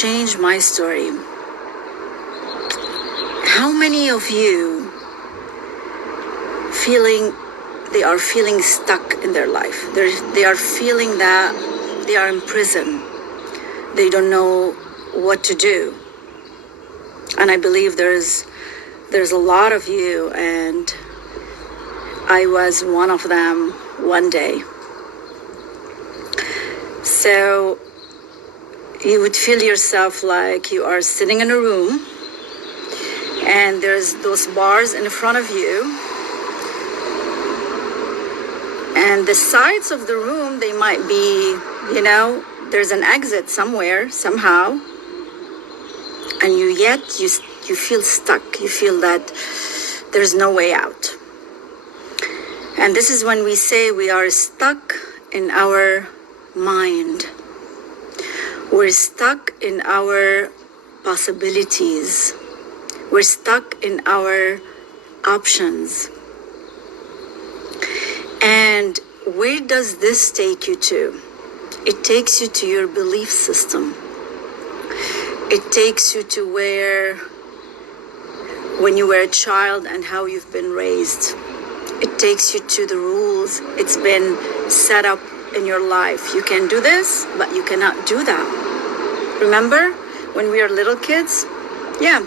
change my story. How many of you they are feeling stuck in their life? They are feeling that they are in prison. They don't know what to do. And I believe there's a lot of you, and I was one of them one day. So you would feel yourself like you are sitting in a room and there's those bars in front of you, and the sides of the room, they might be, there's an exit somewhere, somehow, and you feel stuck. You feel that there's no way out. And this is when we say we are stuck in our mind. We're stuck in our possibilities. We're stuck in our options. And where does this take you to? It takes you to your belief system. It takes you to when you were a child and how you've been raised. It takes you to the rules. It's been set up in your life. You can do this, but you cannot do that. Remember when we are little kids? Yeah.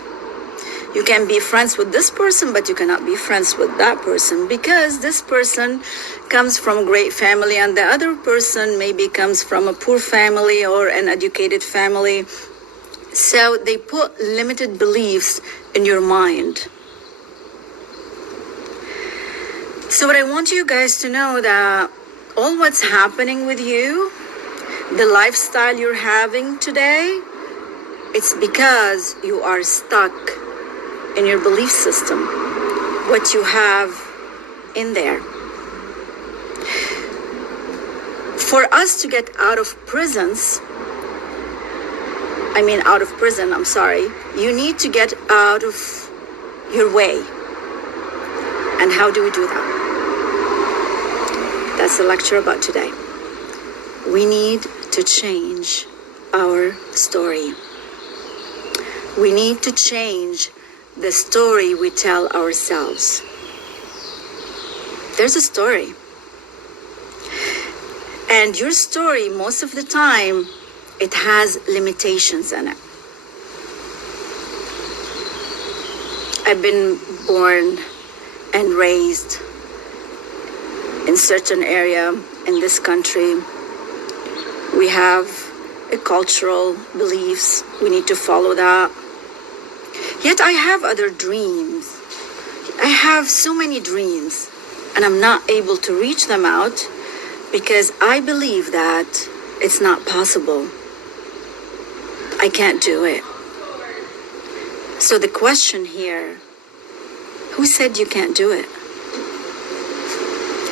You can be friends with this person, but you cannot be friends with that person because this person comes from a great family and the other person maybe comes from a poor family or an educated family. So they put limited beliefs in your mind. So what I want you guys to know that all what's happening with you, the lifestyle you're having today, it's because you are stuck in your belief system, what you have in there. For us to get out of prison, you need to get out of your way. And how do we do that? That's the lecture about today. We need to change our story. We need to change the story we tell ourselves. There's a story. And your story, most of the time, it has limitations in it. I've been born and raised in certain area in this country. We have a cultural beliefs. We need to follow that. Yet I have other dreams. I have so many dreams, and I'm not able to reach them out because I believe that it's not possible. I can't do it. So the question here, who said you can't do it?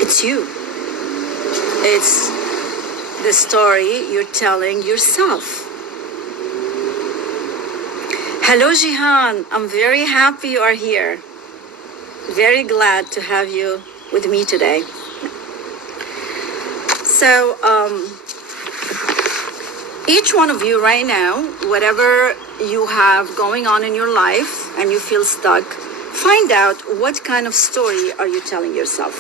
It's you. It's the story you're telling yourself. Hello, Jihan. I'm very happy you are here. Very glad to have you with me today. So, each one of you right now, whatever you have going on in your life and you feel stuck, find out what kind of story are you telling yourself.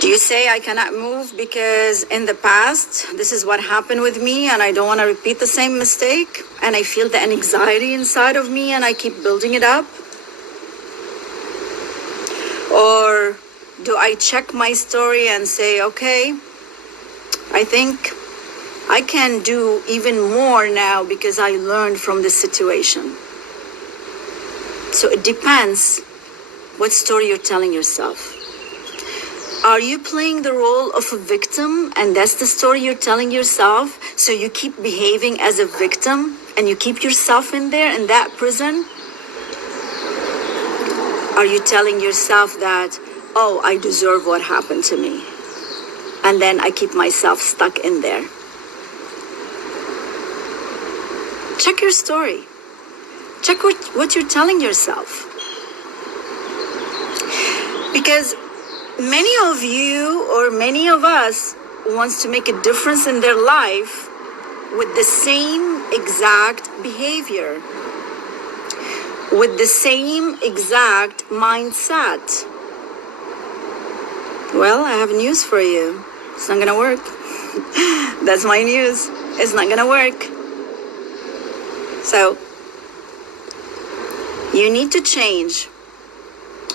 Do you say, I cannot move because in the past, this is what happened with me and I don't want to repeat the same mistake and I feel the anxiety inside of me and I keep building it up? Or do I check my story and say, okay, I think I can do even more now because I learned from this situation. So it depends what story you're telling yourself. Are you playing the role of a victim and that's the story you're telling yourself? So you keep behaving as a victim and you keep yourself in there in that prison? Are you telling yourself that, oh, I deserve what happened to me? And then I keep myself stuck in there. Check your story. Check what you're telling yourself. Because many of you or many of us, wants to make a difference in their life with the same exact behavior, with the same exact mindset. Well, I have news for you. It's not gonna work. That's my news. It's not gonna work. So, you need to change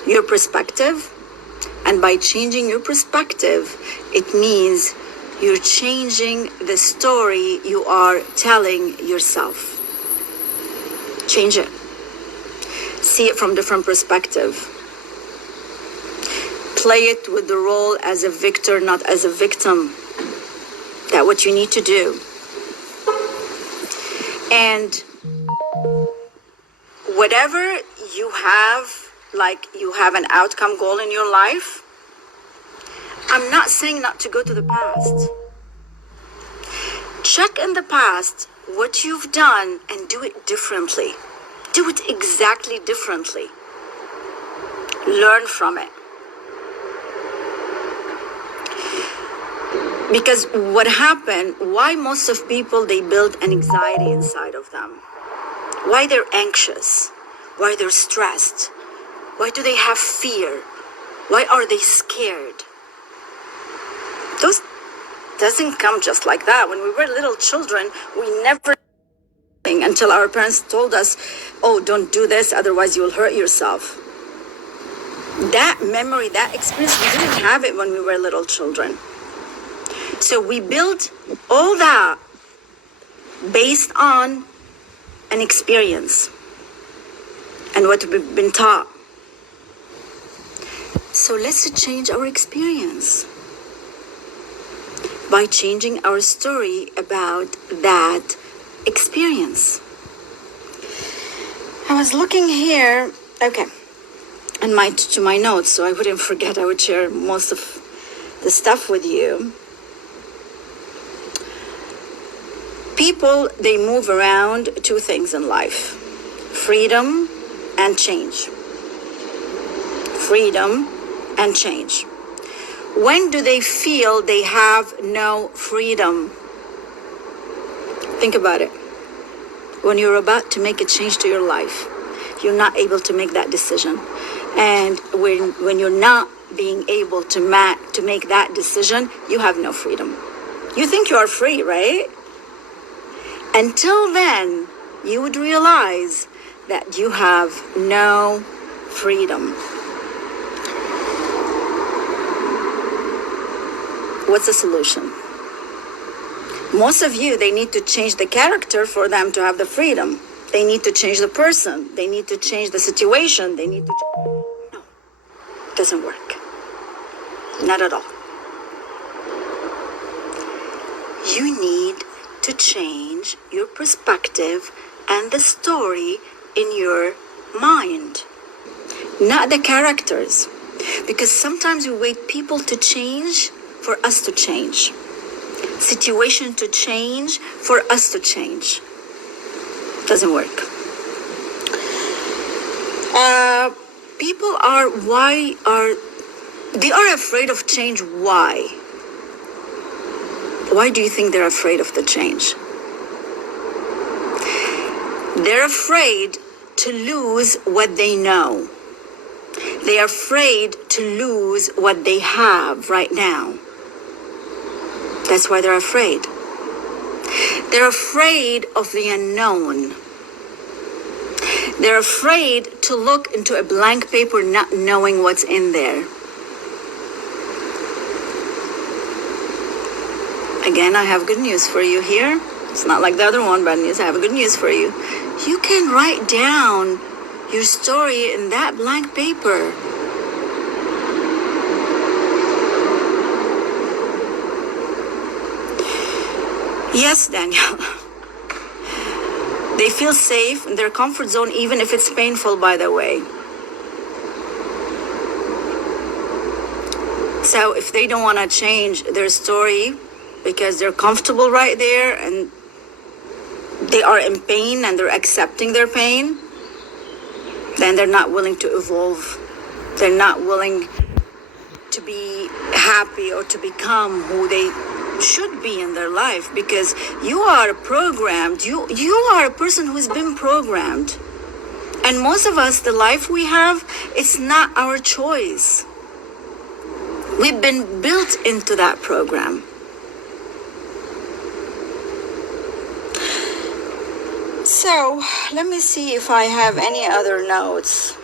your perspective. And by changing your perspective, it means you're changing the story you are telling yourself. Change it. See it from different perspective. Play it with the role as a victor, not as a victim. That's what you need to do. And whatever you have, like you have an outcome goal in your life, I'm not saying not to go to the past. Check in the past what you've done and do it differently. Do it exactly differently. Learn from it. Because what happened, why most of people, they build an anxiety inside of them. Why they're anxious. Why they're stressed. Why do they have fear? Why are they scared? Those doesn't come just like that. When we were little children, we never until our parents told us, oh, don't do this, otherwise you'll hurt yourself. That memory, that experience, we didn't have it when we were little children. So we built all that based on an experience and what we've been taught. So let's change our experience by changing our story about that experience. I was looking here, okay, and to my notes, so I wouldn't forget. I would share most of the stuff with you. People, they move around two things in life: freedom and change. Freedom and change. When do they feel they have no freedom? Think about it. When you're about to make a change to your life, you're not able to make that decision. And when you're not being able to make that decision, you have no freedom. You think you are free, right? Until then, you would realize that you have no freedom. What's the solution? Most of you, they need to change the character for them to have the freedom. They need to change the person. They need to change the situation. They need to... No, it doesn't work. Not at all. You need to change your perspective and the story in your mind, not the characters. Because sometimes we wait people to change for us to change. Situation to change for us to change. Doesn't work. People are afraid of change. Why? Why do you think they're afraid of the change? They're afraid to lose what they know. They're afraid to lose what they have right now. That's why they're afraid. They're afraid of the unknown. They're afraid to look into a blank paper not knowing what's in there. Again, I have good news for you here. It's not like the other one, bad news. I have good news for you. You can write down your story in that blank paper. Yes, Daniel. They feel safe in their comfort zone, even if it's painful, by the way. So if they don't want to change their story because they're comfortable right there and they are in pain and they're accepting their pain, then they're not willing to evolve. They're not willing to be happy or to become who they should be in their life, because you are programmed. You are a person who's been programmed. And most of us, the life we have, it's not our choice. We've been built into that program. So, let me see if I have any other notes.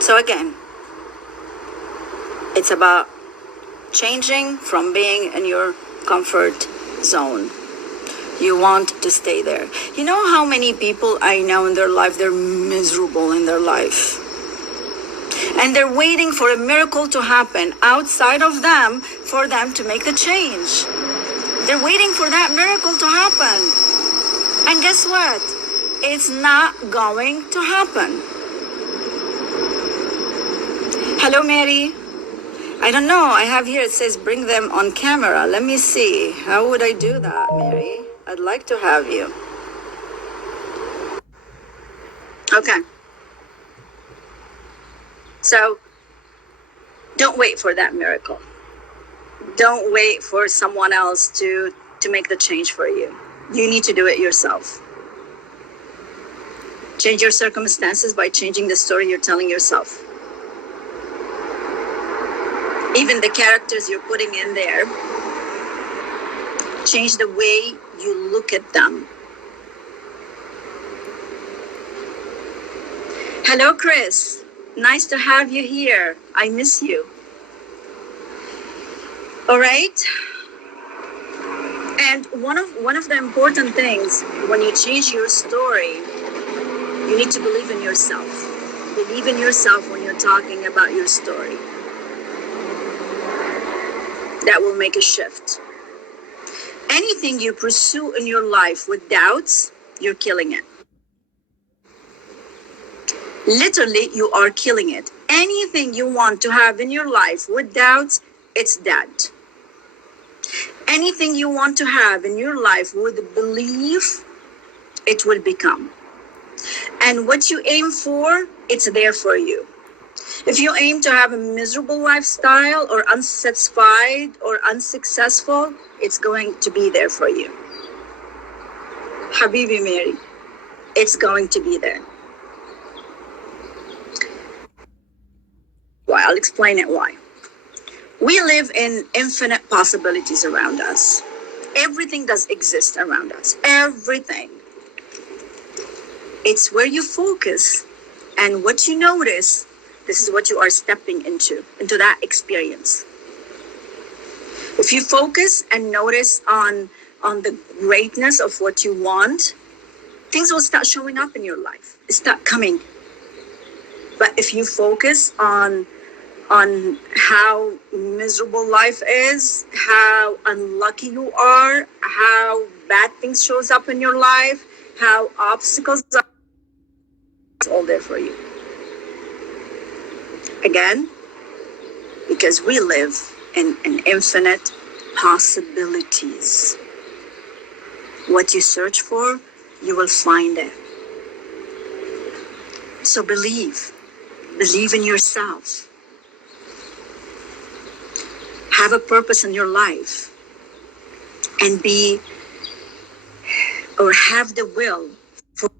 So again, it's about changing from being in your comfort zone. You want to stay there. You know how many people I know in their life, they're miserable in their life. And they're waiting for a miracle to happen outside of them for them to make the change. They're waiting for that miracle to happen. And guess what? It's not going to happen. Hello, Mary. I don't know. I have here, it says bring them on camera. Let me see. How would I do that, Mary? I'd like to have you. Okay. So, don't wait for that miracle. Don't wait for someone else to make the change for you. You need to do it yourself. Change your circumstances by changing the story you're telling yourself. Even the characters you're putting in there, change the way you look at them. Hello, Chris. Nice to have you here. I miss you. All right. And one of the important things when you change your story, you need to believe in yourself. Believe in yourself when you're talking about your story. That will make a shift. Anything you pursue in your life with doubts, you're killing it. Literally, you are killing it. Anything you want to have in your life with doubts, it's dead. Anything you want to have in your life with belief, it will become. And what you aim for, it's there for you. If you aim to have a miserable lifestyle or unsatisfied or unsuccessful, it's going to be there for you. Habibi Mary, it's going to be there. Well, I'll explain it why. We live in infinite possibilities around us. Everything does exist around us. Everything. It's where you focus and what you notice. This is what you are stepping into that experience. If you focus and notice on the greatness of what you want, things will start showing up in your life. It's start coming. But if you focus on how miserable life is, how unlucky you are, how bad things shows up in your life, how obstacles are, it's all there for you. Again, because we live in infinite possibilities. What you search for, you will find it. So believe in yourself. Have a purpose in your life and have the will for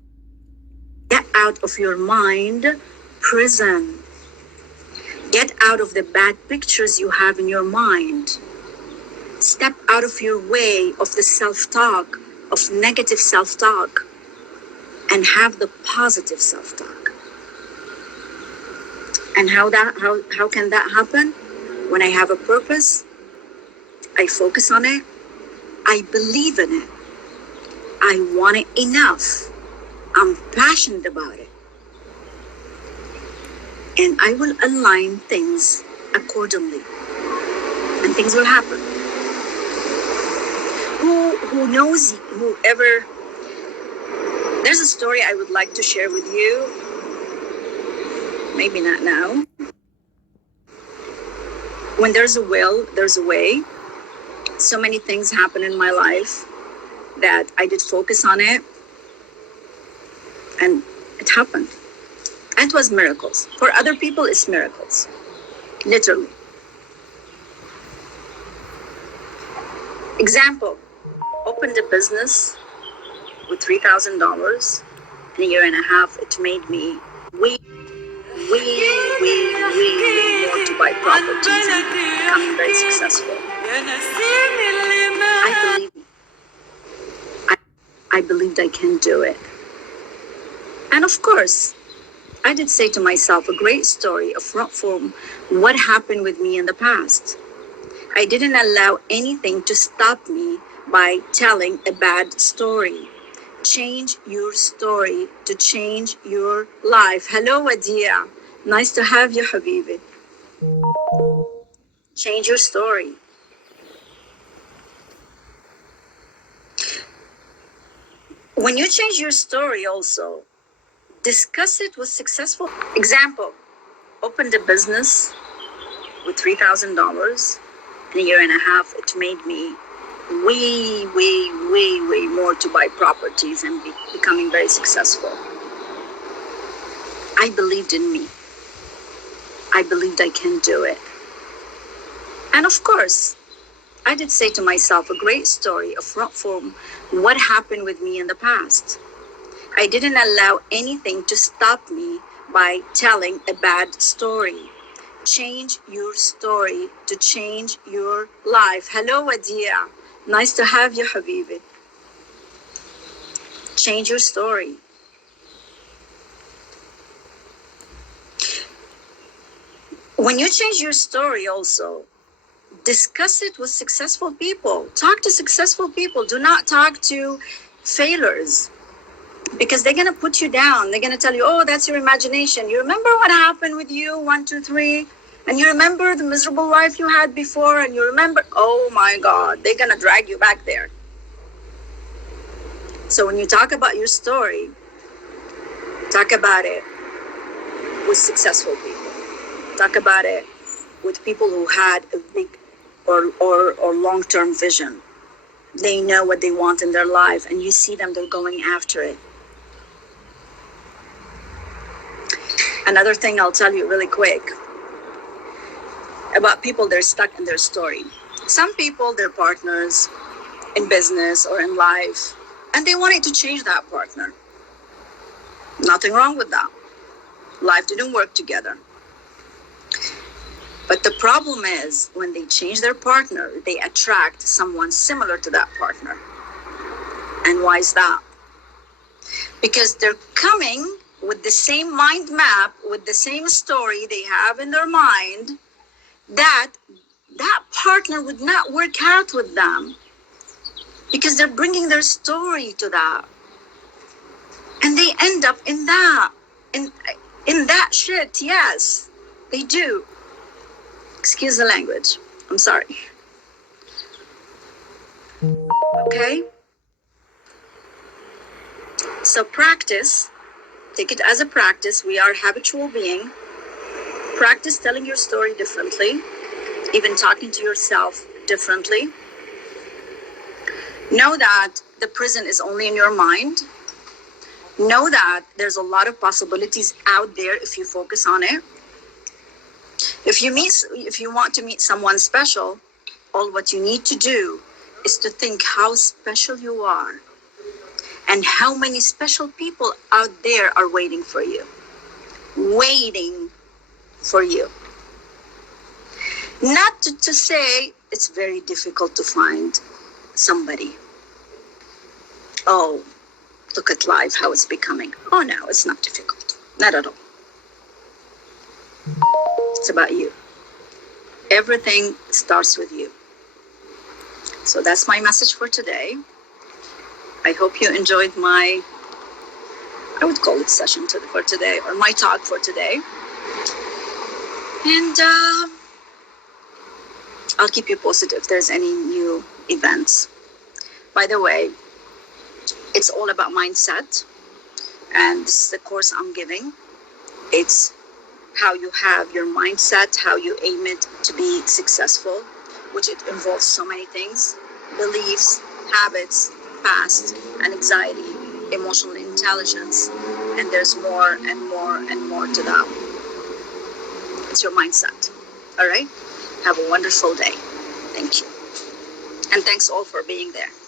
get out of your mind prison. Get out of the bad pictures you have in your mind. Step out of your way of the self-talk, of negative self-talk, and have the positive self-talk. And how can that happen? When I have a purpose, I focus on it, I believe in it, I want it enough, I'm passionate about it, and I will align things accordingly, and things will happen. Who knows, whoever, there's a story I would like to share with you, maybe not now. When there's a will, there's a way. So many things happen in my life that I did focus on it, and it happened. And it was miracles. For other people, it's miracles. Literally. Example, opened a business with $3,000. In a year and a half, it made me way more to buy properties and becoming very successful. I believed I can do it. And of course, I did say to myself, a great story, a front form, what happened with me in the past. I didn't allow anything to stop me by telling a bad story. Change your story to change your life. Hello, Adia. Nice to have you, Habibi. Change your story. When you change your story also, discuss it with successful. Example, opened a business with $3,000. In a year and a half, it made me way more to buy properties and becoming very successful. I believed in me. I believed I can do it. And of course, I did say to myself, a great story, a front form, what happened with me in the past. I didn't allow anything to stop me by telling a bad story. Change your story to change your life. Hello, Adia. Nice to have you, Habibi. Change your story. When you change your story also, discuss it with successful people. Talk to successful people. Do not talk to failures, because they're going to put you down. They're going to tell you, oh, that's your imagination. You remember what happened with you, 1, 2, 3? And you remember the miserable life you had before, and you remember, oh my God, they're going to drag you back there. So when you talk about your story, talk about it with successful people. Talk about it with people who had a big or long-term vision. They know what they want in their life, and you see them, they're going after it. Another thing I'll tell you really quick about people, they're stuck in their story. Some people, they're partners in business or in life, and they wanted to change that partner. Nothing wrong with that. Life didn't work together. But the problem is, when they change their partner, they attract someone similar to that partner. And why is that? Because they're coming with the same mind map, with the same story they have in their mind, that partner would not work out with them, because they're bringing their story to that. And they end up in that shit. Yes, they do. Excuse the language. I'm sorry. Okay? So practice. Take it as a practice. We are a habitual being. Practice telling your story differently. Even talking to yourself differently. Know that the prison is only in your mind. Know that there's a lot of possibilities out there if you focus on it. If you want to meet someone special, all what you need to do is to think how special you are and how many special people out there are waiting for you. Waiting for you. Not to say it's very difficult to find somebody. Oh, look at life, how it's becoming. Oh no, it's not difficult. Not at all. It's about you. Everything starts with you. So that's my message for today. I hope you enjoyed I would call it session for today, or my talk for today. And I'll keep you posted if there's any new events. By the way, it's all about mindset. And this is the course I'm giving. It's how you have your mindset, how you aim it to be successful, which it involves so many things: beliefs, habits, past, and anxiety, emotional intelligence, and there's more and more and more to that. It's your mindset. All right? Have a wonderful day. Thank you. And thanks all for being there.